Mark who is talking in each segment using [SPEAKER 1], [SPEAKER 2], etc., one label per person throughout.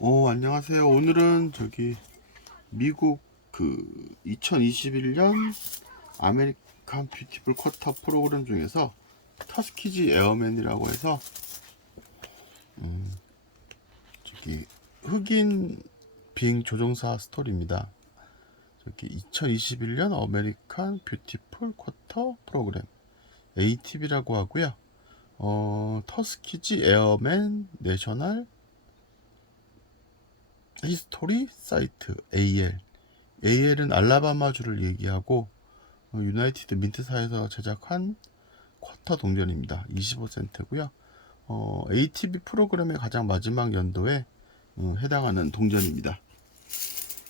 [SPEAKER 1] 어, 안녕하세요. 오늘은 저기 미국 그 2021년 아메리칸 뷰티풀 쿼터 프로그램 중에서 터스키지 에어맨이라고 해서 음, 저기 흑인 비행 조종사 스토리입니다. 저기 2021년 아메리칸 뷰티풀 쿼터 프로그램 ATV라고 하고요. 어, 터스키지 에어맨 내셔널 히스토리 사이트 AL AL은 알라바마주를 얘기하고 어, 유나이티드 민트사에서 제작한 쿼터 동전입니다. 25센트고요. 어, ATV 프로그램의 가장 마지막 연도에 어, 해당하는 동전입니다.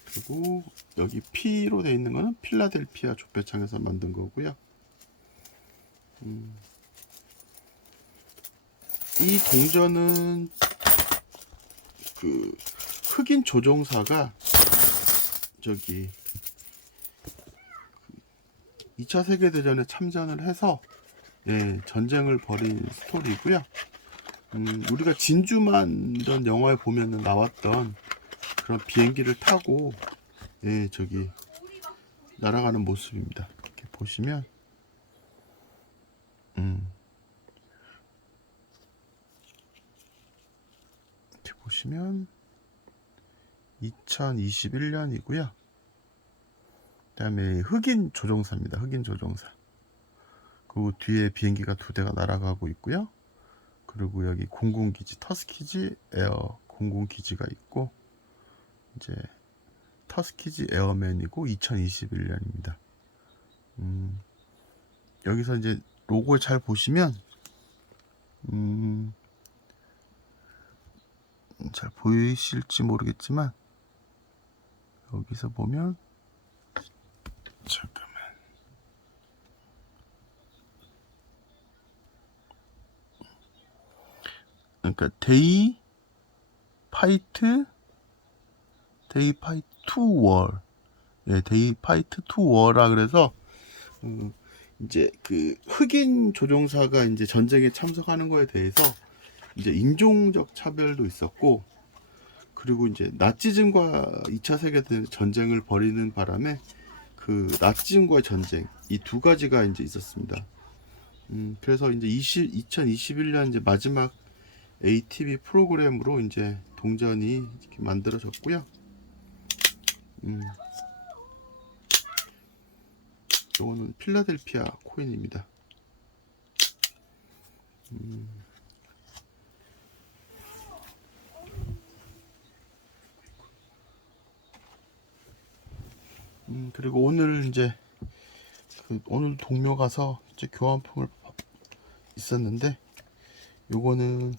[SPEAKER 1] 그리고 여기 P로 되어 있는 거는 필라델피아 족배창에서 만든 거고요. 음, 이 동전은 그 흑인 조종사가 저기 2차 세계대전에 참전을 해서 예, 전쟁을 벌인 스토리고요. 음, 우리가 진주만 영화에 보면 나왔던 그런 비행기를 타고 예, 저기 날아가는 모습입니다. 이렇게 보시면 음, 이렇게 보시면 2021년이고요. 그다음에 흑인 조종사입니다. 흑인 조종사. 그리고 뒤에 비행기가 두 대가 날아가고 있고요. 그리고 여기 공군기지 터스키지 에어 공군기지가 있고 이제 터스키지 에어맨이고 2021년입니다. 음, 여기서 이제 로고를 잘 보시면 음, 잘 보이실지 모르겠지만 여기서 보면 잠깐만. 그러니까 데이 파이트 데이 파이트 투 월. 예 데이 파이트 투 월아 그래서 음, 이제 그 흑인 조종사가 이제 전쟁에 참석하는 거에 대해서 이제 인종적 차별도 있었고 그리고 이제 나치즘과 2차 세계대전 전쟁을 벌이는 바람에 그 나치즘과의 전쟁 이 두 가지가 이제 있었습니다. 음, 그래서 이제 20, 2021년 이제 마지막 ATV 프로그램으로 이제 동전이 이렇게 만들어졌고요. 음, 이거는 필라델피아 코인입니다. 음, 음, 그리고 오늘 이제 그 오늘 동묘 가서 이제 교환품을 있었는데 요거는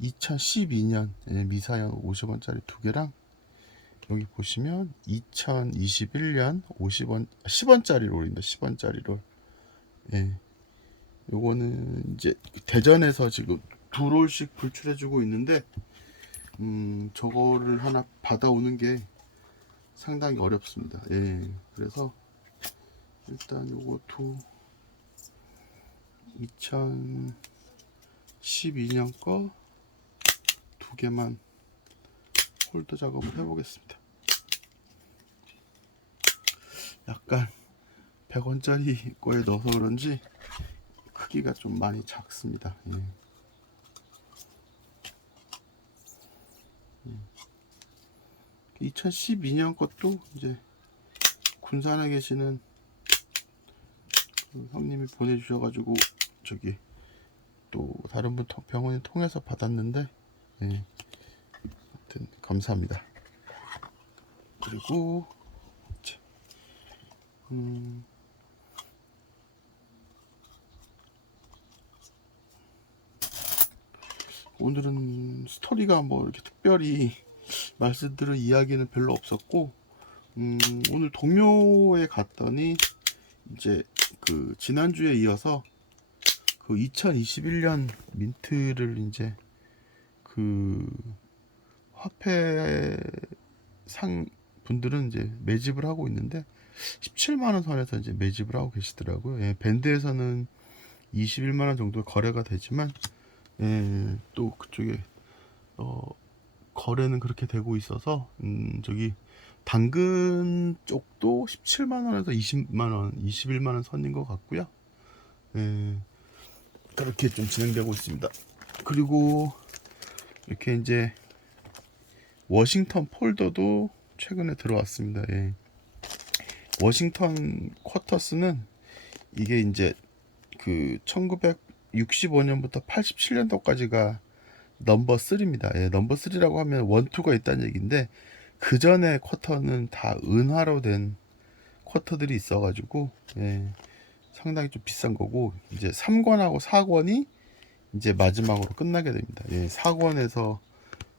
[SPEAKER 1] 2012년 예, 미사연 50원짜리 두 개랑 여기 보시면 2021년 50원 10원짜리 롤입니다. 10원짜리 롤. 예. 요거는 이제 대전에서 지금 두 롤씩 불출해 주고 있는데 음 저거를 하나 받아오는 게 상당히 어렵습니다. 예. 그래서 일단 두 2012년 거 두 개만 홀더 작업을 해보겠습니다. 약간 100원짜리 거에 넣어서 그런지 크기가 좀 많이 작습니다. 예. 2012년 것도 이제 군산에 계시는 그 형님이 보내주셔가지고 저기 또 다른 분 통- 병원에 통해서 받았는데 예. 아무튼 감사합니다. 그리고 자, 음, 오늘은 스토리가 뭐 이렇게 특별히 말씀드릴 이야기는 별로 없었고 음, 오늘 동묘에 갔더니 이제 그 지난주에 이어서 그 2021년 민트를 이제 그 화폐 상 분들은 이제 매집을 하고 있는데 17만 원 선에서 이제 매집을 하고 계시더라고요. 예, 밴드에서는 21만 원 정도 거래가 되지만 예, 또 그쪽에 어 거래는 그렇게 되고 있어서 음, 저기 당근 쪽도 17만 원에서 20만 원, 21만 원 선인 것 같고요. 예, 그렇게 좀 진행되고 있습니다. 그리고 이렇게 이제 워싱턴 폴더도 최근에 들어왔습니다. 예. 워싱턴 쿼터스는 이게 이제 그 1965년부터 87년도까지가 넘버 3입니다. 예, 넘버 3라고 하면 원투가 있다는 얘기인데 그 전에 쿼터는 다 은화로 된 쿼터들이 있어가지고 예, 상당히 좀 비싼 거고 이제 3권하고 4권이 이제 마지막으로 끝나게 됩니다. 예, 4권에서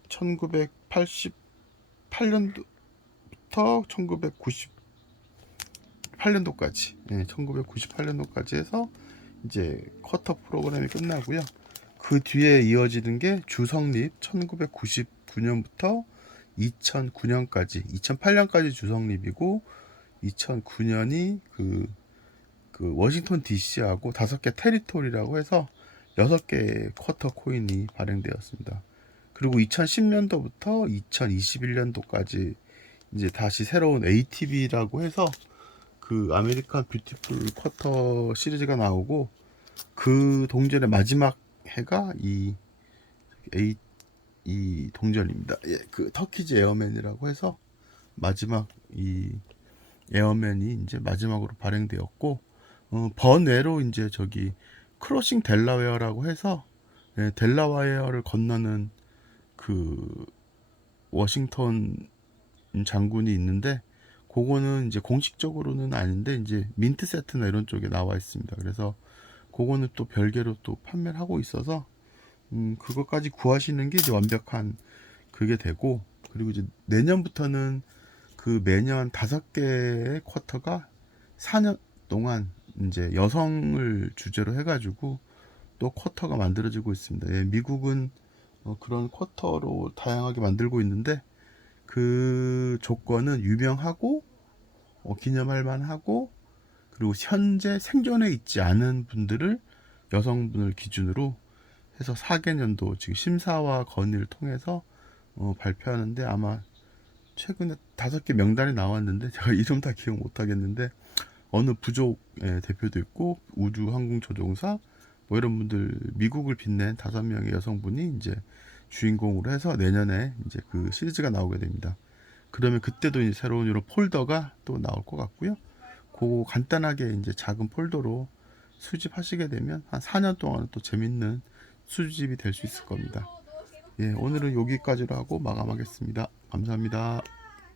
[SPEAKER 1] 1988년도부터 1998년도까지 예, 1998년도까지 해서 이제 쿼터 프로그램이 끝나고요. 그 뒤에 이어지는 게 주성립 1999년부터 2009년까지 2008년까지 주성립이고 2009년이 그, 그 워싱턴 DC하고 다섯 개 테리토리라고 해서 여섯 개의 쿼터 코인이 발행되었습니다. 그리고 2010년도부터 2021년도까지 이제 다시 새로운 ATB라고 해서 그 아메리칸 뷰티풀 쿼터 시리즈가 나오고 그 동전의 마지막 해가 이 A 이 동전입니다. 예, 그 터키즈 에어맨이라고 해서 마지막 이 에어맨이 이제 마지막으로 발행되었고 어, 번외로 이제 저기 크로싱 델라웨어라고 해서 예, 델라웨어를 건너는 그 워싱턴 장군이 있는데 그거는 이제 공식적으로는 아닌데 이제 민트 세트나 이런 쪽에 나와 있습니다. 그래서 그거는 또 별개로 또 판매를 하고 있어서 음, 그것까지 구하시는 게 이제 완벽한 그게 되고 그리고 이제 내년부터는 그 매년 다섯 개의 쿼터가 4년 동안 이제 여성을 주제로 해가지고 또 쿼터가 만들어지고 있습니다. 예, 미국은 어, 그런 쿼터로 다양하게 만들고 있는데 그 조건은 유명하고 어, 기념할 만하고 그리고 현재 생존에 있지 않은 분들을 여성분을 기준으로 해서 4개년도 지금 심사와 건의를 통해서 어, 발표하는데 아마 최근에 다섯 개 명단이 나왔는데 제가 이름 다 기억 못 하겠는데 어느 부족의 대표도 있고 우주 항공 조종사 뭐 이런 분들 미국을 빛낸 다섯 명의 여성분이 이제 주인공으로 해서 내년에 이제 그 시리즈가 나오게 됩니다. 그러면 그때도 이제 새로운 이런 폴더가 또 나올 것 같고요. 그거 간단하게 이제 작은 폴더로 수집하시게 되면 한 4년 동안 또 재밌는 수집이 될 수 있을 겁니다. 예, 오늘은 여기까지로 하고 마감하겠습니다. 감사합니다.